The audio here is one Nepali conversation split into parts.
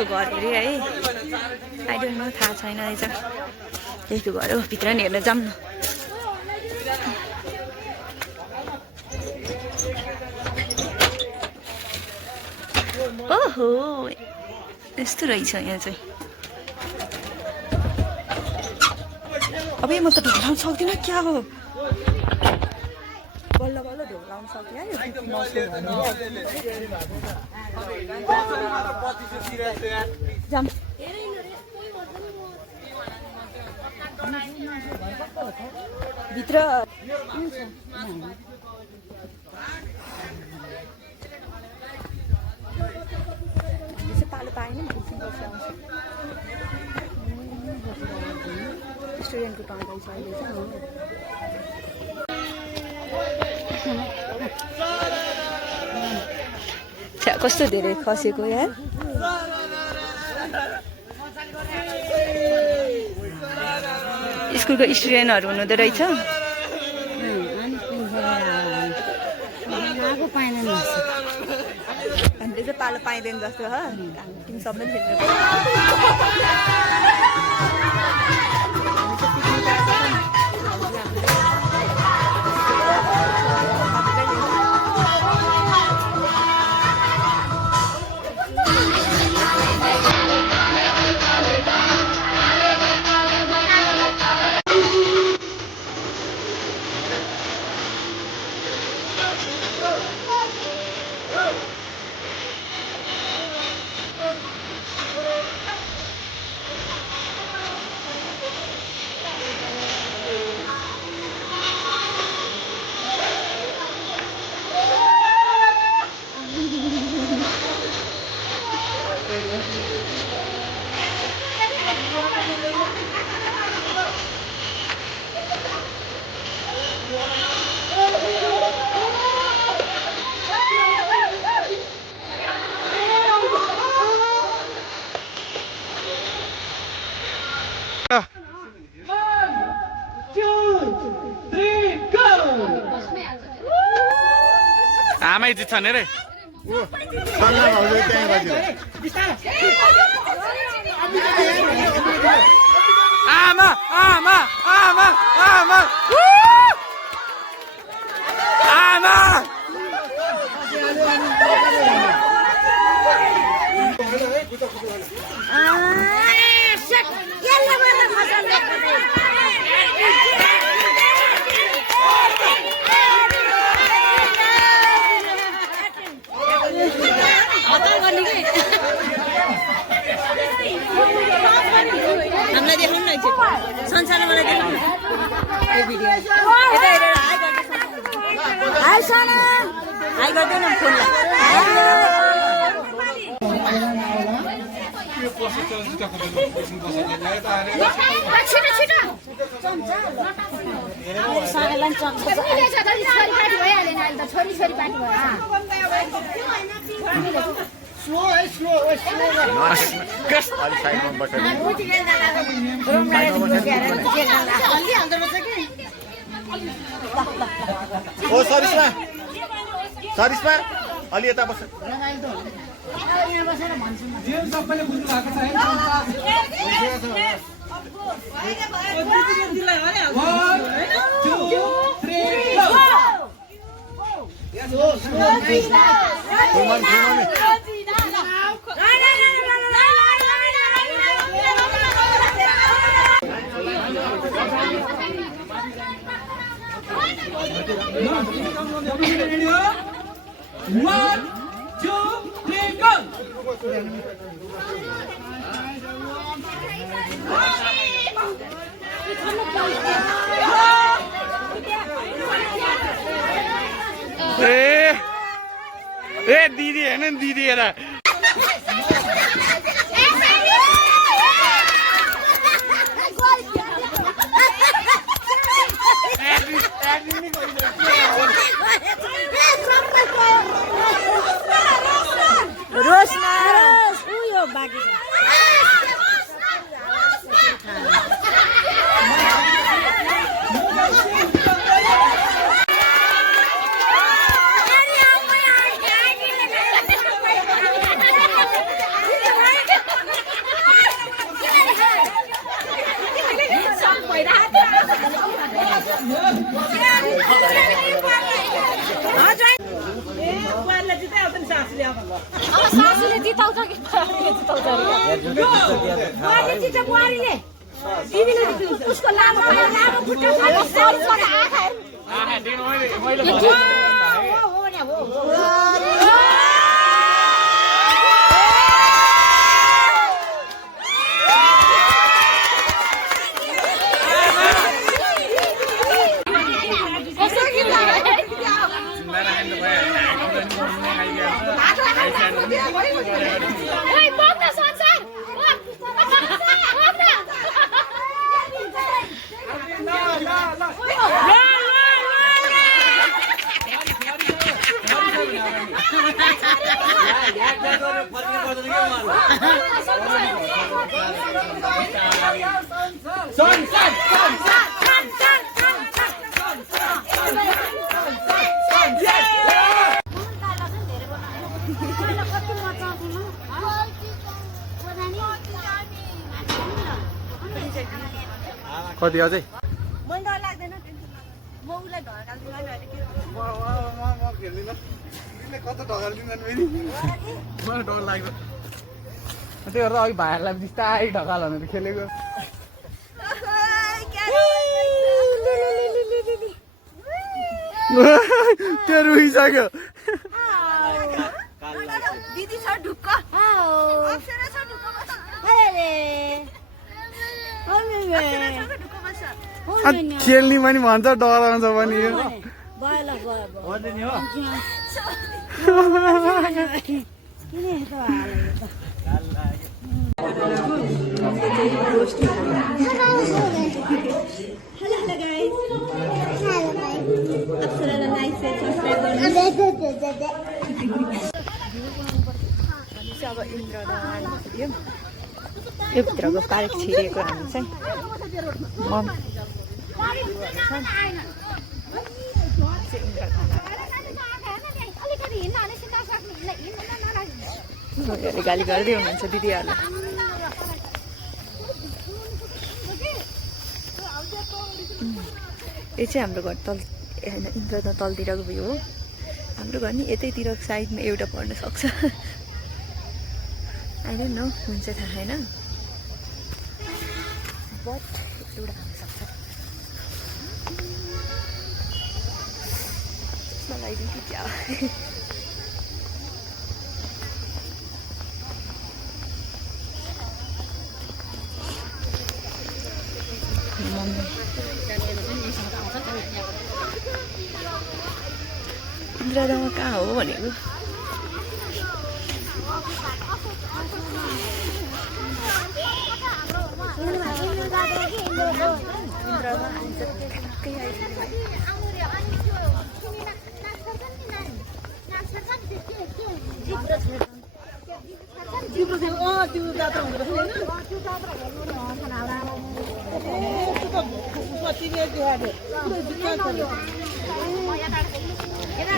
कसको घर अरे है आई डोन्ट नो थाहा छैन रहेछ त्यहीको घर हो भित्र नि हेर्न जाऊँ न ओहो यस्तो रहेछ यहाँ चाहिँ अब म त ढोलाउन सक्दिनँ क्या हो बल्ल बल्ल ढोलाउन सक्यो जाम भित्र पालो पाएन स्टुडेन्टको टर्न रहेछ अहिले चाहिँ कस्तो धेरै खसेको यार स्कुलको स्टुडेन्टहरू हुनुहुँदो रहेछ हामीले चाहिँ पालो पाइँदैन जस्तो हो तिमी सबै खेल्नु आमै जित्छ नि रे आमा आमा आमा आमा आमा हामीलाई देखाउनु न संसारमा देखाउनु यो भिडियो यता हेरेर हाई साना हाई गर्दै न फोनलाई ओ सरिस्मा सरिस्मा अलि यता बस सबैले बुझ्नु भएको One, two, three, go! ए दिदी हेर्नु नि दिदी हेर रोशना उयो बाँकी छ उसको लामो खुट्टा कति अझै मलाई डर लाग्दैन म उसलाई मलाई डर लाग्दैन त्यही भएर अघि भाइहरूलाई बिस्तारै ढकाल भनेर खेलेको त्यो रुइसक्यो दिदी छ ढुक्क खेल्ने पनि भन्छ डराउँछ पनि अब इन्द्रधान यो भित्रको पार्क छिरेको हामी चाहिँ गाली गर्दै हुनुहुन्छ दिदीहरूलाई यो चाहिँ हाम्रो घर तल होइन इन्द्रधान तलतिरको भ्यू हो हाम्रो घर नि यतैतिर साइडमा एउटा पर्न सक्छ I don't know, हुन्छ थाहा छैन बट एउटा हुन सक्छ मलाई दिदी क्या इन्द्रधाम कहाँ हो भनेको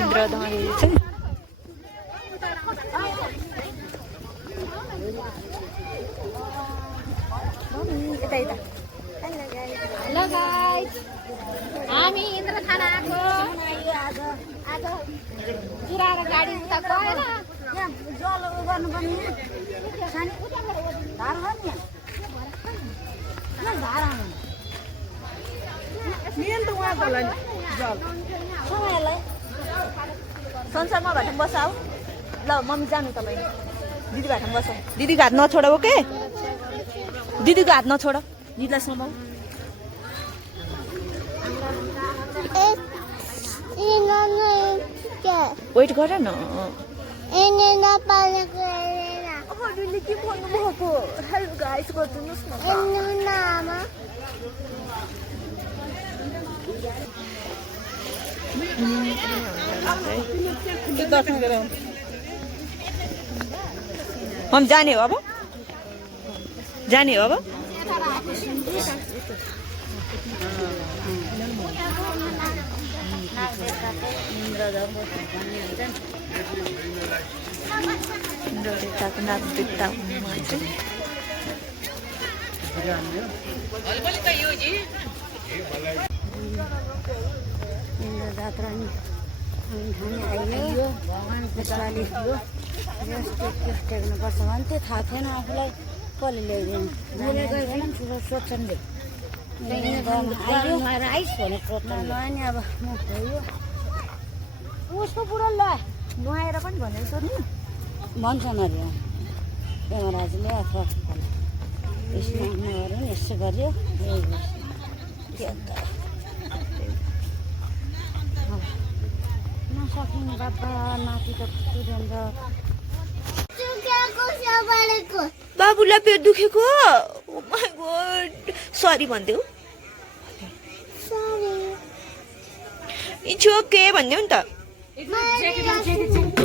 इन्द्रधाम चाहिँ हेलो गाइस हामी इन्द्रधाम आएको आज जुराएर गाडी उता गएर जल गर्नुपर्ने संसारमा भाटमा बस आऊ ल मम्मी जानु तपाईँ दिदी भाटमा बस दिदीको हात नछोड ओके दिदीको हात नछोड दिदीलाई समाऊ वेट गर न के भन्नुभएको हेलो गाइस गरिदिनुहोस् न हम जाने हो अब जाने हो अब जात्रा नि आइयो भगवान टेक्नुपर्छ भने त्यो थाहा थिएन आफूलाई कसले ल्याइदिनु सोध्छन् आइस भने नआए नि अब म भयो उसको बुढो ल नुहाएर पनि भनेर सोध्नु भन्छन् अरे यमराजले ल्याएको यसमा नगर्यो नि यसो गर्यो नसक्ने बाबा माथि त पुग्दैन बाबुलाई पेट दुखेको ओ माय गॉड सरी भन्देऊ इट्स ओके भन्देऊ नि त